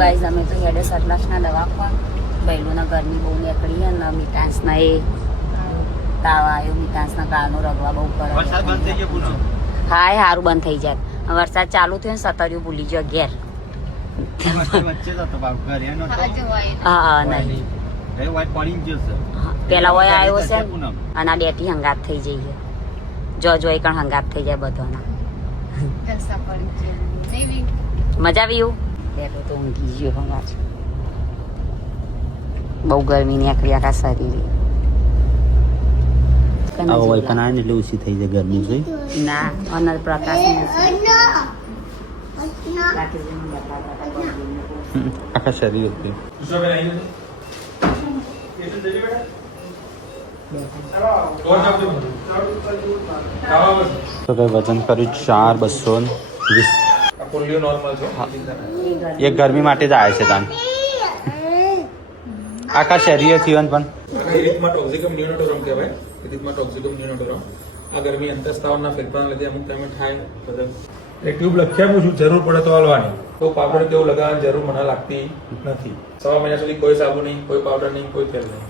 guys અમે તો હેડે સટલાસના દવા પણ પહેલુંના ગરમી બહુ નીકળી અને મીઠાશના એ તાવ આવ્યો મીઠાશના કાળનો રગવા બહુ કરે હા એ સારું બંધ થઈ જાય વરસાદ ચાલુ થયો ને સતર્યું ભૂલી ગયો ઘેર હા નહીં પેલા ઓય આવ્યો છે અને આ બેટી હંગાત થઈ જઈએ જોઈ કણ હંગાત થઈ જાય બધાના મજા આવી એવું પેલો તો ઊંઘી ગયો હંગાત બહુ ગરમી નીકળી આખા શરીરે એટલે ઓછી થઈ જાય ગરમી જોઈ ના અનલ પ્રકાશ આખા શરીર તો કઈ વજન કર્યું 4,220 એક ગરમી માટે જ આવે છે તાન આખા શરીર જીવન પણ ટોક્સિકમ ન્યુનોટોરમ કહેવાય ટોક્સિકમ ન્યુનોટોરમ આ ગરમી અંતઃસ્ત્રાવના ફેરફારના લીધે અમુક ટાઈમે થાય બધા એ ટ્યુબ લખી આપું છું જરૂર પડે તો હાલવાની તો પાવડર કેવું લગાવવાની જરૂર મને લાગતી નથી 6 મહિના સુધી કોઈ સાબુ નહીં કોઈ પાવડર નહીં કોઈ તેલ નહીં